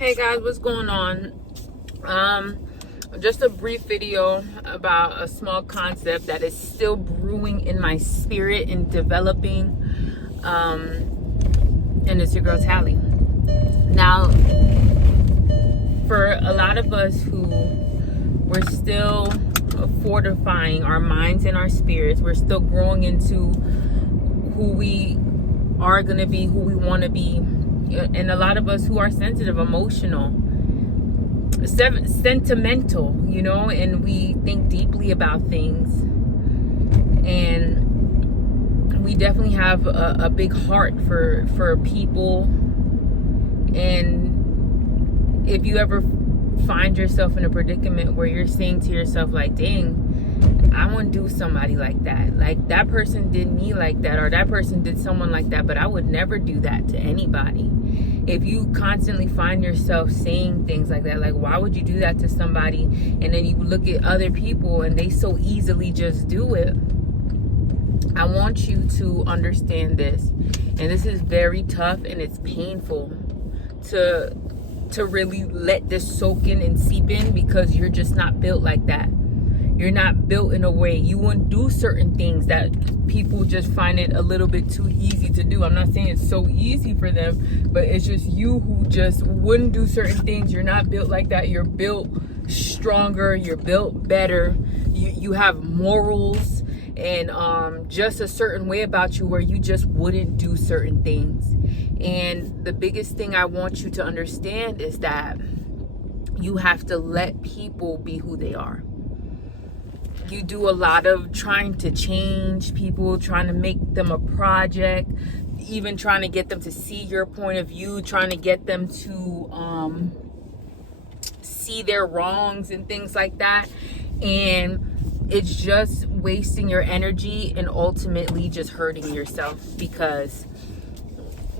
Hey guys, what's going on? Just a brief video about a small concept that is still brewing in my spirit and developing. And it's your girl Tally. Now, for a lot of us who we're still fortifying our minds and our spirits, we're still growing into who we are going to be, who we want to be. And a lot of us who are sensitive, emotional, sentimental, and we think deeply about things. And we definitely have a big heart for people. And if you ever find yourself in a predicament where you're saying to yourself, like, dang, I want to do somebody like that. Like, that person did me like that, or that person did someone like that, but I would never do that to anybody. If you constantly find yourself saying things like that, like, why would you do that to somebody? And then you look at other people and they so easily just do it. I want you to understand this. And this is very tough and it's painful to really let this soak in and seep in, because you're just not built like that. You're not built in a way. You wouldn't do certain things that people just find it a little bit too easy to do. I'm not saying it's so easy for them, but it's just you who just wouldn't do certain things. You're not built like that. You're built stronger. You're built better. You have morals and just a certain way about you where you just wouldn't do certain things. And the biggest thing I want you to understand is that you have to let people be who they are. You do a lot of trying to change people, trying to make them a project, even trying to get them to see your point of view, trying to get them to see their wrongs and things like that. And it's just wasting your energy and ultimately just hurting yourself, because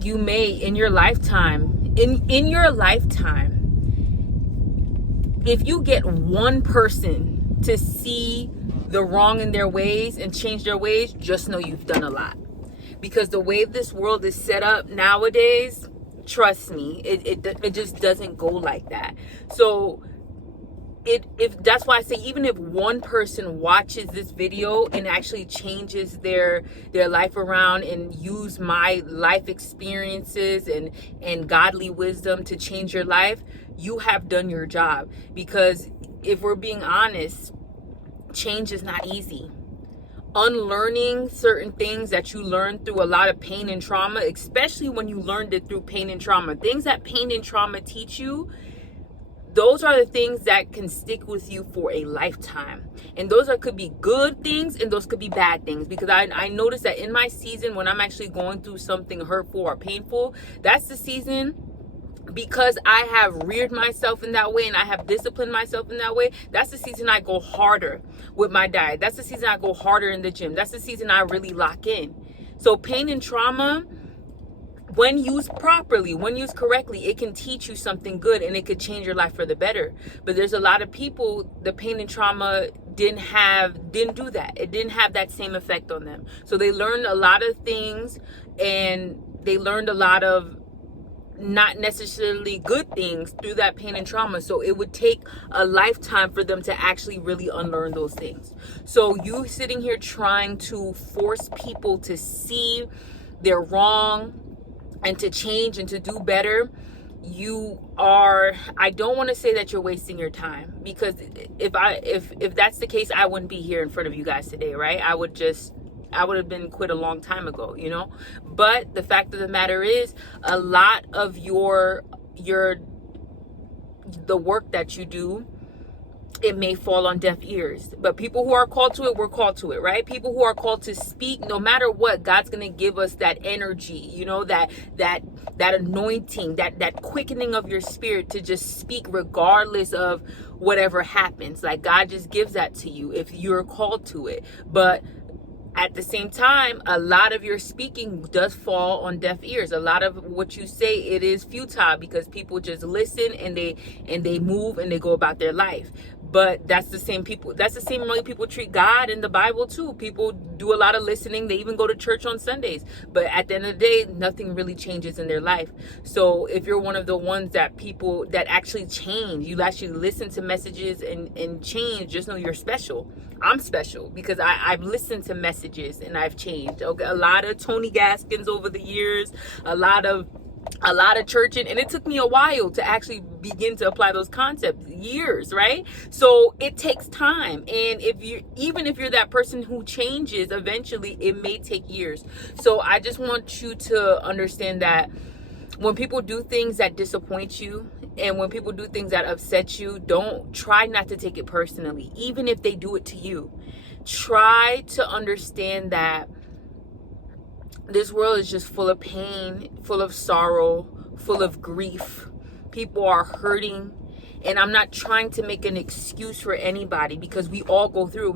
you may in your lifetime, in your lifetime, if you get one person to see the wrong in their ways and change their ways, just know you've done a lot. Because the way this world is set up nowadays, trust me, it just doesn't go like that. So if that's why I say, even if one person watches this video and actually changes their life around and use my life experiences and godly wisdom to change your life, you have done your job. Because if we're being honest, change is not easy. Unlearning certain things that you learned through a lot of pain and trauma, especially when you learned it through pain and trauma, things that pain and trauma teach you, those are the things that can stick with you for a lifetime. And those could be good things and those could be bad things. Because I noticed that in my season, when I'm actually going through something hurtful or painful, that's the season, because I have reared myself in that way and I have disciplined myself in that way, that's the season I go harder with my diet. That's the season I go harder in the gym. That's the season I really lock in. So pain and trauma, when used properly, when used correctly, it can teach you something good and it could change your life for the better. But there's a lot of people, the pain and trauma didn't do that. It didn't have that same effect on them. So they learned a lot of things, and they learned a lot of not necessarily good things through that pain and trauma. So it would take a lifetime for them to actually really unlearn those things. So you sitting here trying to force people to see their wrong and to change and to do better, I don't want to say that you're wasting your time, because if that's the case, I wouldn't be here in front of you guys today, right? I would have been quit a long time ago, But the fact of the matter is, a lot of the work that you do, it may fall on deaf ears. But people who are called to it, we're called to it, right? People who are called to speak, no matter what, God's going to give us that energy, that anointing, that quickening of your spirit to just speak regardless of whatever happens. Like, God just gives that to you if you're called to it. But at the same time, a lot of your speaking does fall on deaf ears. A lot of what you say, it is futile, because people just listen and they move and they go about their life. But that's the same people, that's the same way people treat God in the Bible too. People do a lot of listening, they even go to church on Sundays, but at the end of the day, nothing really changes in their life. So if you're one of the ones that people that actually change, you actually listen to messages and change, just know you're special. I'm special because I've listened to messages and I've changed. Okay, a lot of Tony Gaskins over the years, a lot of church, and it took me a while to actually begin to apply those concepts, years, right? So it takes time, and even if you're that person who changes, eventually it may take years. So I just want you to understand that when people do things that disappoint you, and when people do things that upset you, don't try not to take it personally, even if they do it to you. Try to understand that this world is just full of pain, full of sorrow, full of grief. People are hurting. And I'm not trying to make an excuse for anybody, because we all go through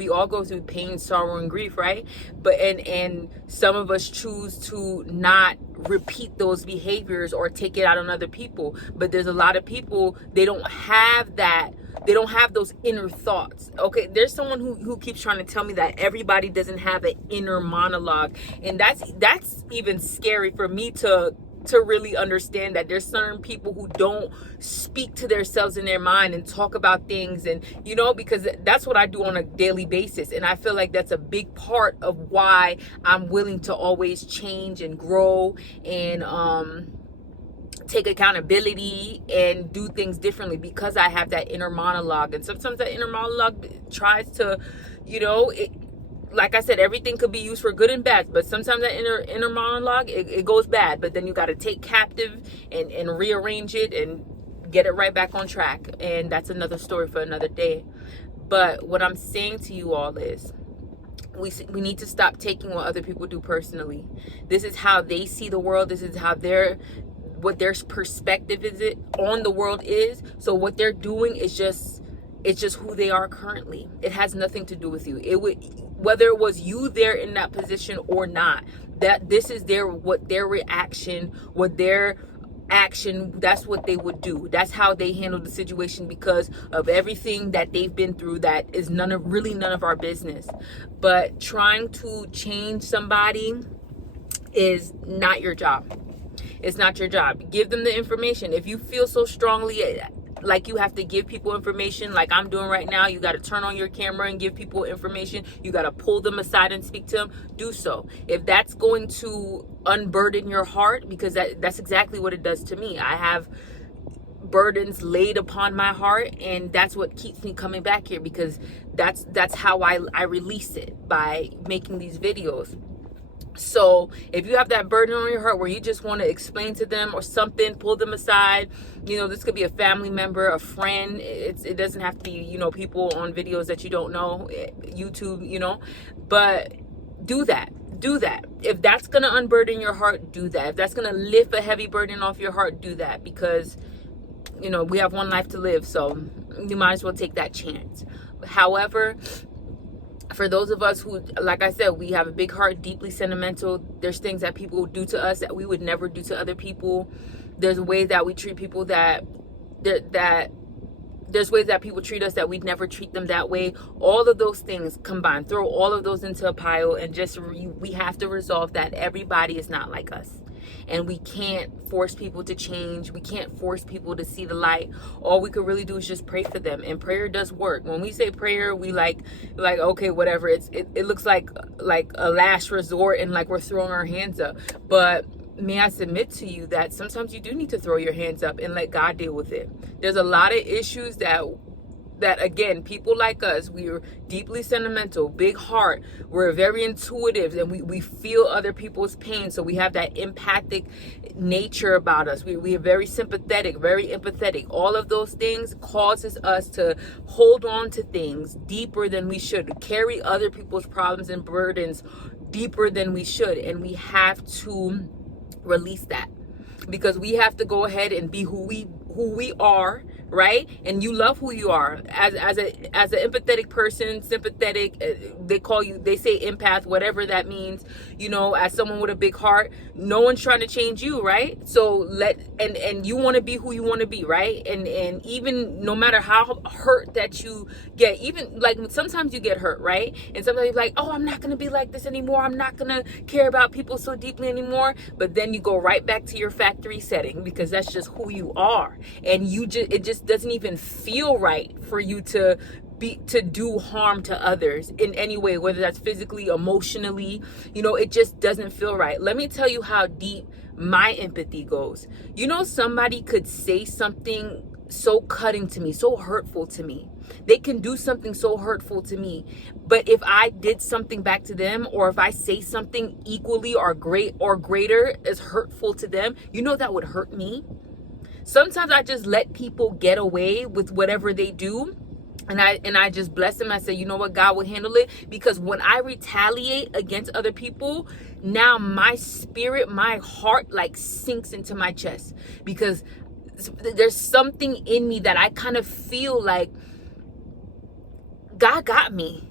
pain, sorrow, and grief, right? But and some of us choose to not repeat those behaviors or take it out on other people. But there's a lot of people, they don't have that. They don't have those inner thoughts. Okay, there's someone who keeps trying to tell me that everybody doesn't have an inner monologue. And that's even scary for me to really understand, that there's certain people who don't speak to themselves in their mind and talk about things, and because that's what I do on a daily basis. And I feel like that's a big part of why I'm willing to always change and grow and take accountability and do things differently, because I have that inner monologue. And sometimes that inner monologue tries to, like I said, everything could be used for good and bad, but sometimes that inner monologue, it goes bad. But then you got to take captive and rearrange it and get it right back on track. And that's another story for another day. But what I'm saying to you all is, we need to stop taking what other people do personally. This is how they see the world. This is how what their perspective is it on the world is. So what they're doing is it's just who they are currently. It has nothing to do with you. Whether it was you there in that position or not, that this is their reaction, what their action, that's what they would do. That's how they handle the situation, because of everything that they've been through. That is none of our business. But trying to change somebody is not your job. It's not your job. Give them the information. If you feel so strongly like you have to give people information, like I'm doing right now, you got to turn on your camera and give people information. You got to pull them aside and speak to them. Do so. If that's going to unburden your heart, because that's exactly what it does to me. I have burdens laid upon my heart, and that's what keeps me coming back here, because that's how I release it, by making these videos. So if you have that burden on your heart where you just want to explain to them or something, pull them aside. This could be a family member, a friend. It doesn't have to be, people on videos that you don't know, YouTube, but do that. If that's going to unburden your heart, do that. If that's going to lift a heavy burden off your heart, do that, because, we have one life to live. So you might as well take that chance. However, for those of us who, like I said, we have a big heart, deeply sentimental, there's things that people do to us that we would never do to other people. There's ways that we treat people there's ways that people treat us that we'd never treat them that way. All of those things combined, throw all of those into a pile, and just we have to resolve that everybody is not like us. And we can't force people to change. We can't force people to see the light. All we could really do is just pray for them. And prayer does work. When we say prayer, we like okay, whatever. It looks like a last resort, and like we're throwing our hands up. But may I submit to you that sometimes you do need to throw your hands up and let God deal with it. There's a lot of issues that again, people like us, we are deeply sentimental, big heart, we're very intuitive, and we feel other people's pain. So we have that empathic nature about us. We are very sympathetic, very empathetic. All of those things causes us to hold on to things deeper than we should, carry other people's problems and burdens deeper than we should. And we have to release that, because we have to go ahead and be who we are, right? And you love who you are as an empathetic person, sympathetic. They say empath, whatever that means. As someone with a big heart, no one's trying to change you, right? So and you want to be who you want to be, right? And even no matter how hurt that you get, even like sometimes you get hurt, right? And sometimes you're like, oh, I'm not gonna be like this anymore, I'm not gonna care about people so deeply anymore. But then you go right back to your factory setting, because that's just who you are. And it just doesn't even feel right for you to do harm to others in any way, whether that's physically, emotionally. It just doesn't feel right. Let me tell you how deep my empathy goes. Somebody could say something so cutting to me, so hurtful to me. They can do something so hurtful to me, but if I did something back to them, or if I say something equally or greater as hurtful to them, that would hurt me. Sometimes I just let people get away with whatever they do, and I just bless them. I say, you know what, God will handle it. Because when I retaliate against other people, now my spirit, my heart like sinks into my chest, because there's something in me that I kind of feel like God got me.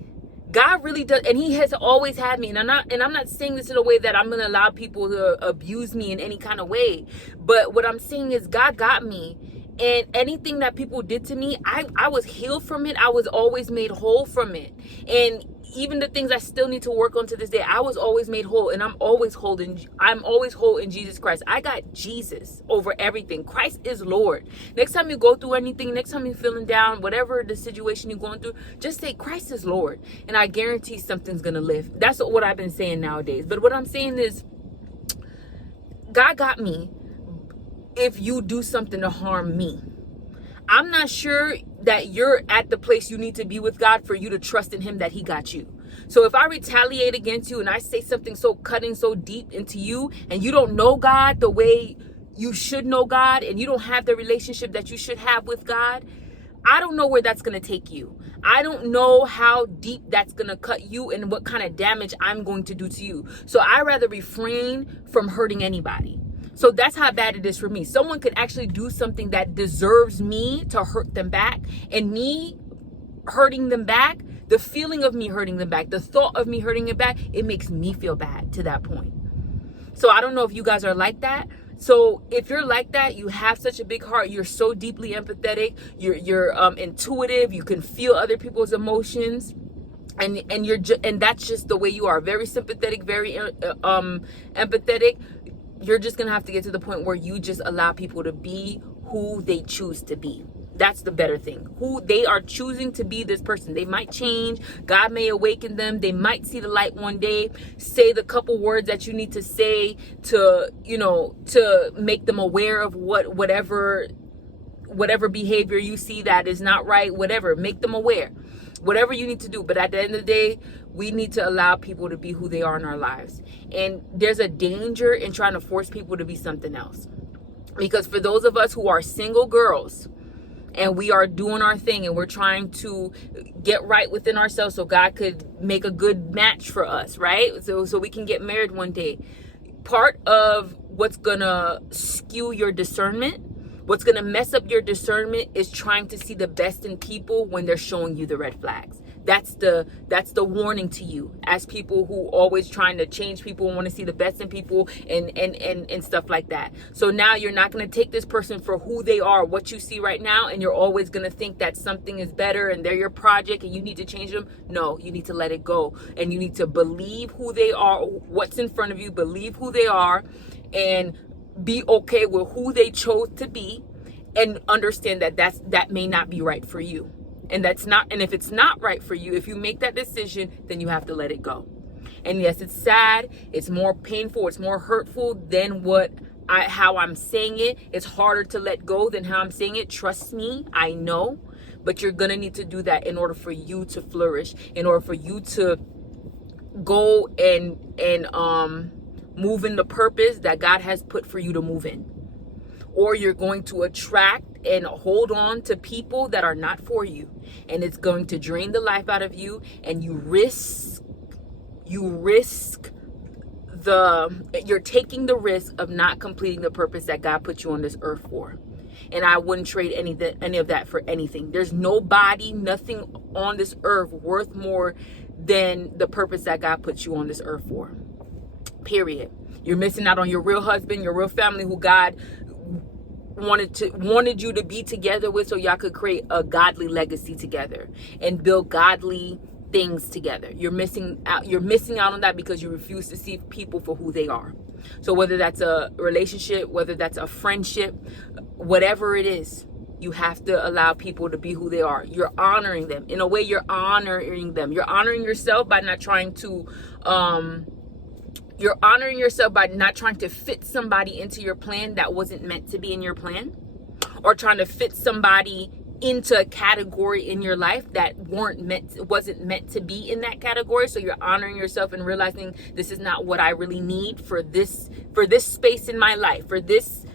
God really does, and he has always had me. And I'm not saying this in a way that I'm gonna allow people to abuse me in any kind of way. But what I'm saying is God got me. And anything that people did to me, I was healed from it. I was always made whole from it. And even the things I still need to work on to this day, I was always made whole. And I'm always whole in Jesus Christ. I got Jesus over everything. Christ is Lord. Next time you go through anything, next time you're feeling down, whatever the situation you're going through, just say Christ is Lord. And I guarantee something's going to lift. That's what I've been saying nowadays. But what I'm saying is, God got me. If you do something to harm me, I'm not sure that you're at the place you need to be with God for you to trust in him that he got you. So if I retaliate against you and I say something so cutting, so deep into you, and you don't know God the way you should know God, and you don't have the relationship that you should have with God, I don't know where that's going to take you. I don't know how deep that's going to cut you and what kind of damage I'm going to do to you. So I rather refrain from hurting anybody. So that's how bad it is for me. Someone could actually do something that deserves me to hurt them back, and me hurting them back, the feeling of me hurting them back, the thought of me hurting it back, it makes me feel bad to that point. So I don't know if you guys are like that. So if you're like that, you have such a big heart, you're so deeply empathetic, you're intuitive, you can feel other people's emotions. And that's just the way you are, very sympathetic, very empathetic. You're just gonna have to get to the point where you just allow people to be who they choose to be. That's the better thing. Who they are choosing to be, this person. They might change. God may awaken them. They might see the light one day. Say the couple words that you need to say to make them aware of whatever behavior you see that is not right. Whatever, make them aware. Whatever you need to do. But at the end of the day, we need to allow people to be who they are in our lives. And there's a danger in trying to force people to be something else. Because for those of us who are single girls, and we are doing our thing, and we're trying to get right within ourselves so God could make a good match for us, right? So we can get married one day. Part of what's gonna skew your discernment, what's gonna mess up your discernment, is trying to see the best in people when they're showing you the red flags. That's the warning to you, as people who always trying to change people and want to see the best in people and stuff like that. So now you're not going to take this person for who they are, what you see right now, and you're always going to think that something is better and they're your project and you need to change them. No, you need to let it go, and you need to believe who they are, what's in front of you, believe who they are, and be okay with who they chose to be, and understand that that may not be right for you. And if it's not right for you, if you make that decision, then you have to let it go. And yes, it's sad, it's more painful, it's more hurtful than how I'm saying it. It's harder to let go than how I'm saying it. Trust me, I know. But you're gonna need to do that in order for you to flourish, in order for you to go and move in the purpose that God has put for you to move in. Or you're going to attract and hold on to people that are not for you, and it's going to drain the life out of you, and you're taking the risk of not completing the purpose that God put you on this earth for. And I wouldn't trade any of that for anything. There's nobody, nothing on this earth worth more than the purpose that God puts you on this earth for. Period. You're missing out on your real husband, your real family, who God wanted you to be together with, so y'all could create a godly legacy together and build godly things together. You're missing out on that because you refuse to see people for who they are. So whether that's a relationship, whether that's a friendship, whatever it is, you have to allow people to be who they are. You're honoring them. In a way, you're honoring them. You're honoring yourself by not trying to fit somebody into your plan that wasn't meant to be in your plan, or trying to fit somebody into a category in your life that wasn't meant to be in that category. So you're honoring yourself and realizing, this is not what I really need for this space in my life, for this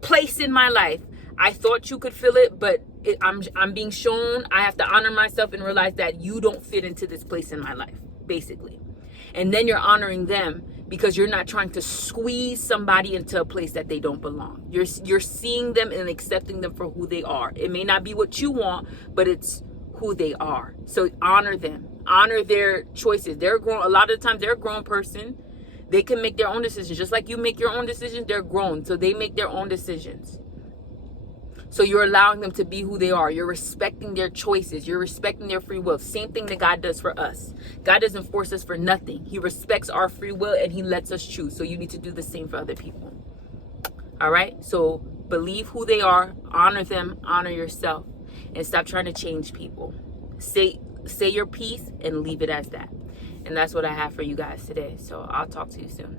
place in my life. I thought you could feel it, but I'm being shown. I have to honor myself and realize that you don't fit into this place in my life, basically. And then you're honoring them because you're not trying to squeeze somebody into a place that they don't belong. You're seeing them and accepting them for who they are. It may not be what you want, but it's who they are. So honor them. Honor their choices. They're grown. A lot of times they're a grown person. They can make their own decisions. Just like you make your own decisions, they're grown. So they make their own decisions. So you're allowing them to be who they are. You're respecting their choices. You're respecting their free will. Same thing that God does for us. God doesn't force us for nothing. He respects our free will and he lets us choose. So you need to do the same for other people. All right? So believe who they are. Honor them. Honor yourself. And stop trying to change people. Say your piece and leave it as that. And that's what I have for you guys today. So I'll talk to you soon.